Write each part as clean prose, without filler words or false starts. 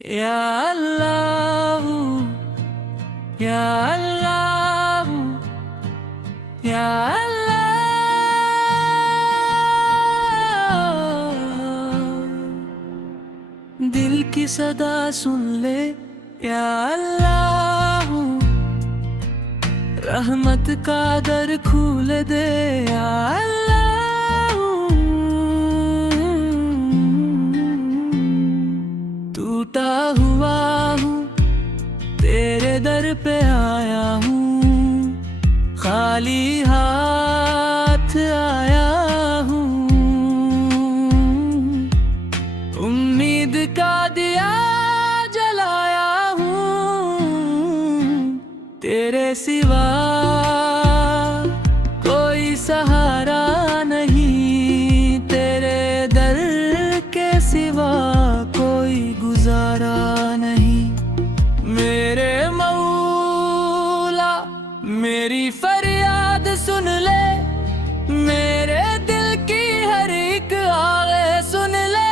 या अल्लाह या अल्लाह या अल्लाह। दिल की सदा सुन ले या अल्लाह, रहमत का दर खोल दे या अल्लाह। टूटा हुआ हूँ तेरे दर पे आया हूँ, खाली हाथ आया हूँ। उम्मीद का दिया जलाया हूँ, तेरे सिवा कोई सहारा नहीं, तेरे दर के सिवा कोई गुजारा नहीं। मेरे मौला मेरी फरियाद सुन ले, मेरे दिल की हर एक आगे सुन ले।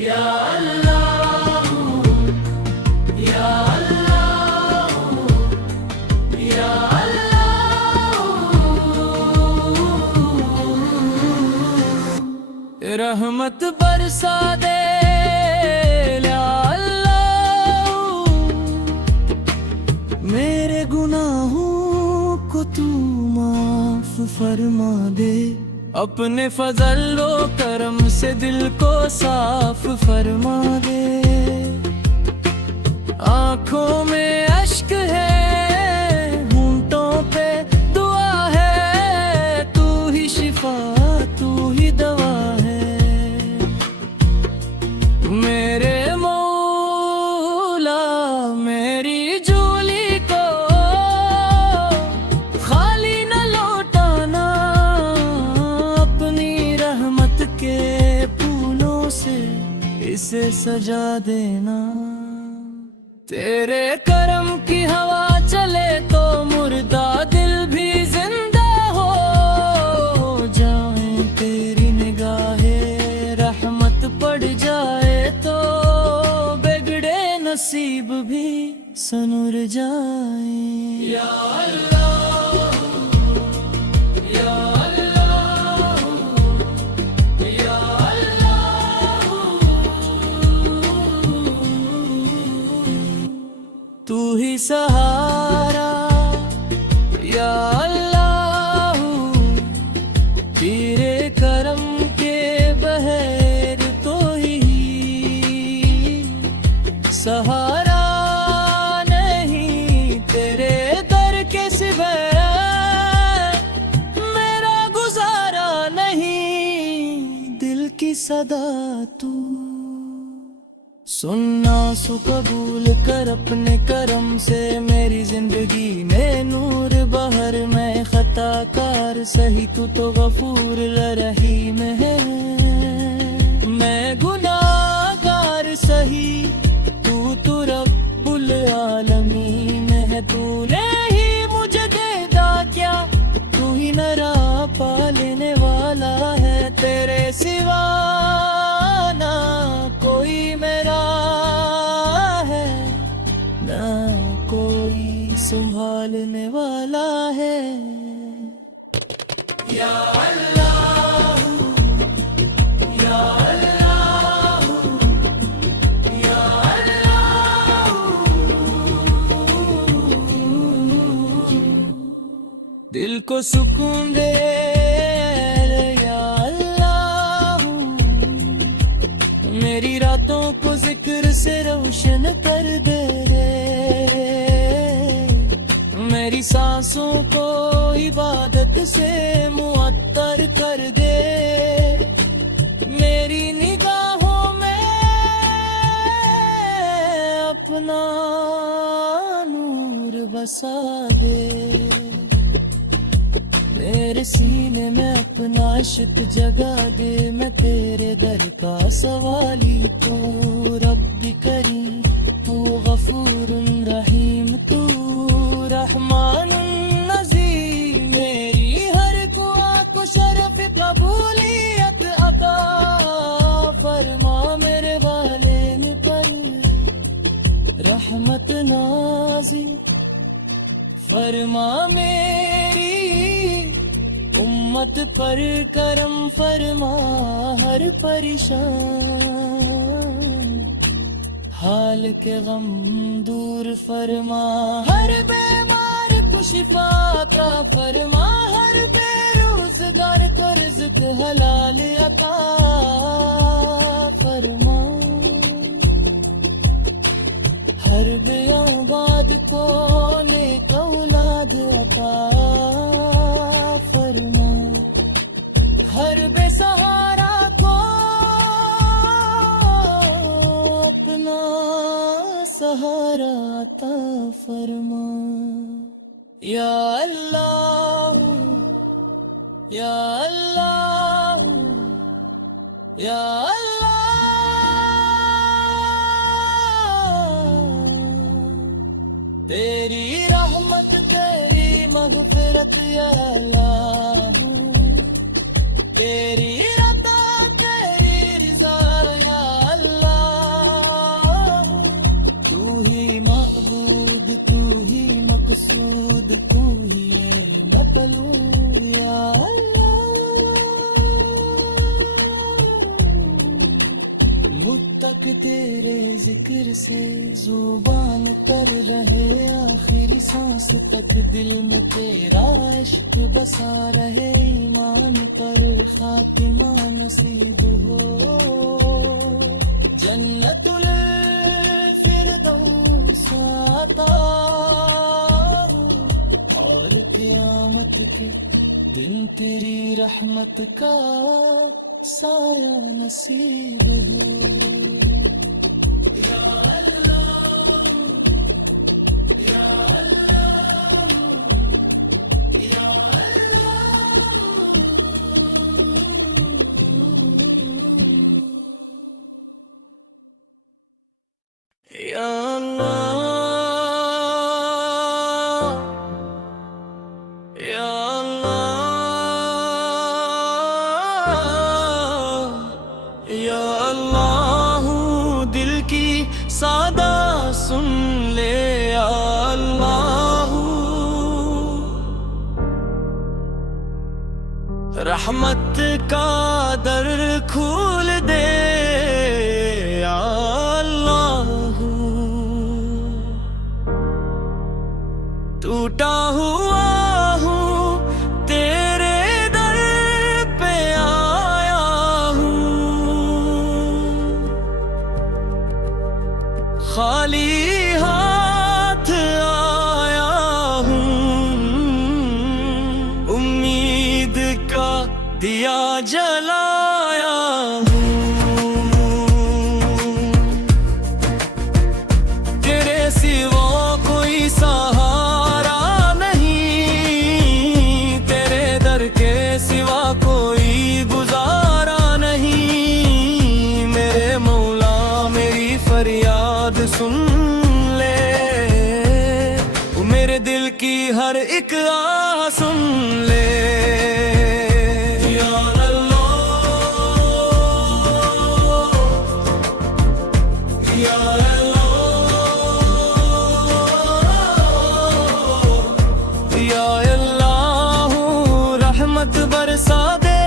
या अल्लाह या अल्लाह या अल्लाह। रहमत बरसा दे या अल्लाह, मेरे गुनाहों को तू माफ फरमा दे। अपने फजल व करम से दिल को साफ फरमा दे। आँखों में अश्क है, होंठों पे दुआ है, तू ही शिफा तू ही दवा है। मेरे मौला मेरी झोली को खाली न लौटाना, अपनी रहमत के फूलों से इसे सजा देना। तेरे करम की हवा चले तो मुर्दा दिल भी जिंदा हो जाए। तेरी निगाहे रहमत पड़ जाए तो बिगड़े नसीब भी सनुर जाए। या अल्लाह या अल्लाह या अल्लाह। तू ही सहारा या अल्लाह, तेरे करम के बहर तो ही सहारा नहीं, तेरे दर के सिवा मेरा गुजारा नहीं। दिल की सदा तू सुनना सु कबूल कर, अपने करम से मेरी जिंदगी में नूर बहर। मैं खताकार सही तू तो गफूर रहीम है, मैं गुनाहगार सही तू तो रब्बुल आलमीन है। तूने ही मुझे देदा क्या, तू ही नरा पालने वाला है। तेरे सिवा ना कोई मेरा है, ना कोई संभालने वाला है। या अल्लाह या अल्लाह या अल्लाह। दिल को सुकून दे या अल्लाह, मेरी रातों को जिक्र से रोशन कर दे। मेरी सांसों को इबादत से मुअत्तर कर दे। मेरी निगाहों में अपना नूर बसा दे। मेरे सीने में अपना इश्क जगा दे। मैं तेरे दर का सवाली तू रब्बी करीम, तू गफूरुन रहीम, तू रहमानुन नज़ीर। मेरी हर दुआ को शरफ कबूलियत रहमत नाज़िल फरमा मेरी उम्मत पर करम फरमा, हर परेशान हाल के गम दूर फरमा, हर बीमार को शिफा अता फरमा, हर बेरोजगार को रिज़्क़ हलाल अता फरमा, हर बेऔलाद को नेक औलाद अता फरमा, हर बेसहारा को अपना सहारा अता फरमा। या अल्लाह या अल्लाह या तेरी रहमत तेरी मग़फ़िरत या अल्लाह, तेरी रज़ा तेरी रिज़ा या अल्लाह, तू ही मअबूद तू ही मक़सूद तू ही मतलूब या अल्लाह। मुद्दक तेरे जिक्र से जुबान कर रहे, आखिरी सांस तक दिल में तेरा इश्क बसा रहे, ईमान पर खातिमा नसीब हो, जन्नतुल फिरदौस अता हो, और क़यामत के दिन तेरी रहमत का साया नसीब हो। या अल्लाह या अल्लाह या अल्लाह या सादा सुन ले या अल्लाह, रहमत का दर खोल दे या अल्लाह, टूटा हुआ हूँ तेरे दर पे आया हूँ, खाली हाथ आया हूँ, उम्मीद का दिया जलाया हूँ, तेरे सिवा कोई सहारा नहीं, तेरे दर के सिवा कोई गुजारा नहीं, मेरे मौला मेरी फरियाद सुन ले, मेरे दिल की हर एक आह सुन ले। या अल्लाह या अल्लाह या अल्लाह, रहमत बरसा दे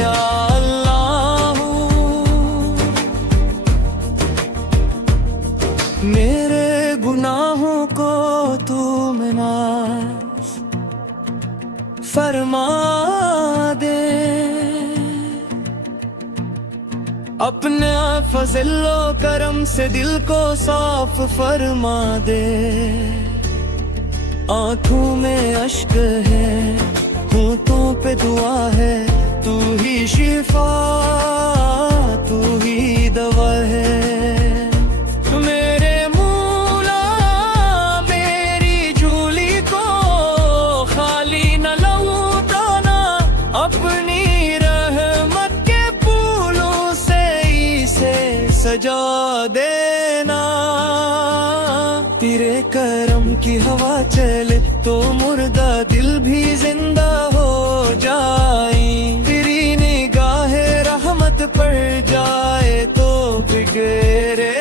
या अल्लाह, मेरे गुनाहों को तू माफ़ फरमा दे, अपने फज़ल-ओ करम से दिल को साफ फरमा दे, आँखों में अश्क है होठों पे दुआ है, तू ही शिफा तू ही दवा है, मेरे मौला मेरी झोली को खाली न लौटाना, अपनी रहमत के फूलों से इसे सजा देना, तेरे करम की हवा चले तो मुर्दा दिल भी जिंदा हो जाए, तेरी निगाह रहमत पड़ जाए तो बिगड़े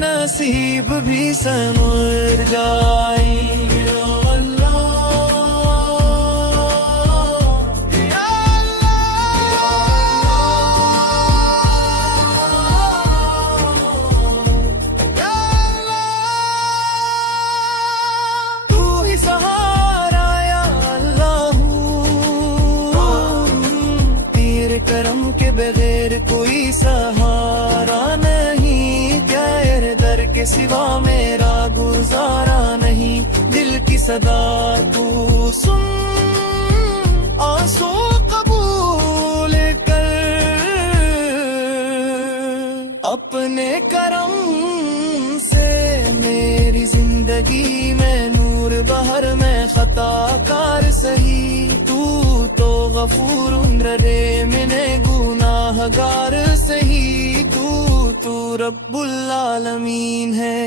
नसीब नसीब भी संवर जाए। या अल्लाह, या अल्लाह, या अल्लाह, तू ही सहारा या अल्लाह। तेरे करम के बगैर कोई सहारा नहीं, गैर दर के सिवा मेरा गुजारा नहीं। दिल की सदा तू सुन, आंसू कबूल कर, अपने करम से मेरी जिंदगी में नूर बहर में खताकार सही। तू तो गफूर रे मिने गुनाहगार सही। तू रब्बुल आलमीन है,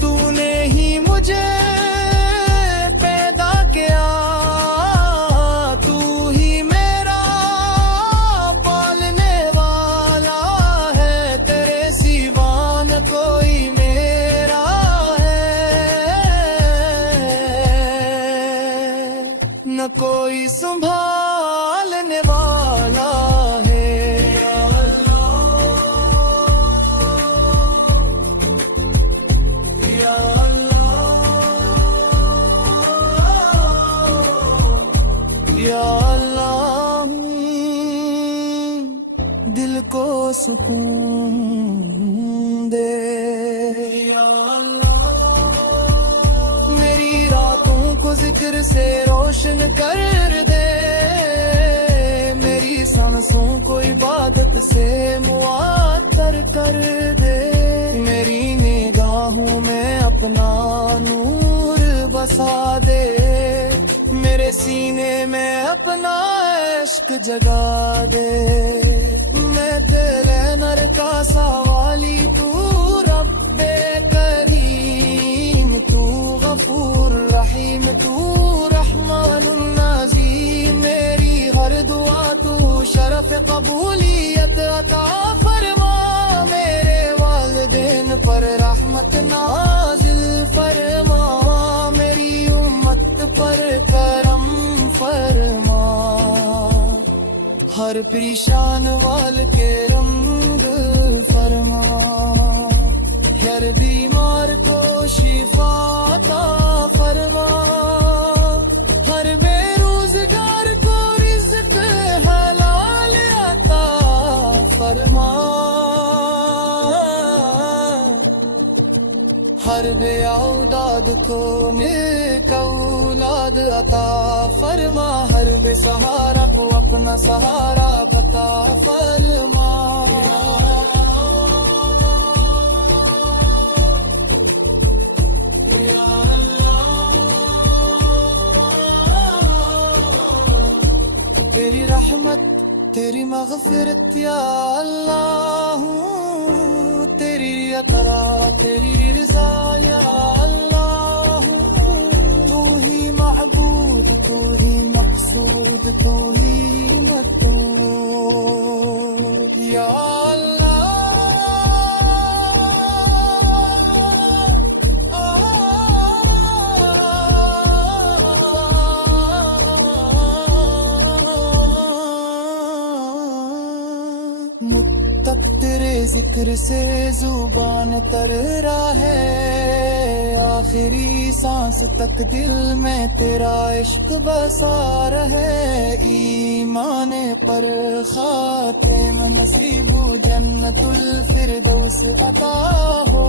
तूने ही मुझे पैदा किया। तू ही मेरा पालने वाला है, तेरे सिवा न कोई मेरा है, न कोई संभालने वाला है। या अल्लाह, या अल्लाह, या अल्लाह, दिल को सुकून दे। या अल्लाह, मेरी रातों को जिक्र से रोशन कर दे, मेरी सांसों को इबादत से मुअत्तर कर दे। मेरी निगाहों में अपना नूर बसा दे, मेरे सीने में अपना इश्क जगा दे। मैं तेरे नर का सवाली, तू रब्बे करीम, तू गफूर रहीम, तू रहमानुन नाज़ीम। मेरी हर दुआ तू शरफ कबूलियत अता फरमा, मेरे वालिदैन पर रहमत नाज़िल फरमा, मेरी उम्मत पर करम फरमा। हर परेशान वाल के रंग फरमा, हर बीमार को शिफा अता फरमा, हर बेरोजगार को रिज़्क़ हलाल अता फरमा, हर बेऔलाद को नेक औलाद अता फरमा, हर बेसहारा को अपना सहारा बता फरमा। या अल्लाह, तेरी रहमत तेरी मग़फ़िरत या अल्लाह, तेरी अता तेरी रज़ा या अल्लाह। तू ही महबूब, तू ही मक़सूद, तू ही मतलूब या अल्लाह। मुत्तक़ तेरे जिक्र से जुबान तर रहा है, आखिरी सांस तक दिल में तेरा इश्क बसा रहे। ईमान पर खातिम नसीब जन्नतुल फिरदौस अता हो,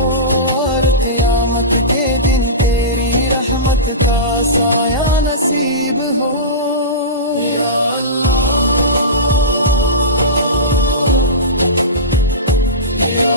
और क़यामत के दिन तेरी रहमत का साया नसीब हो। या अल्लाह, या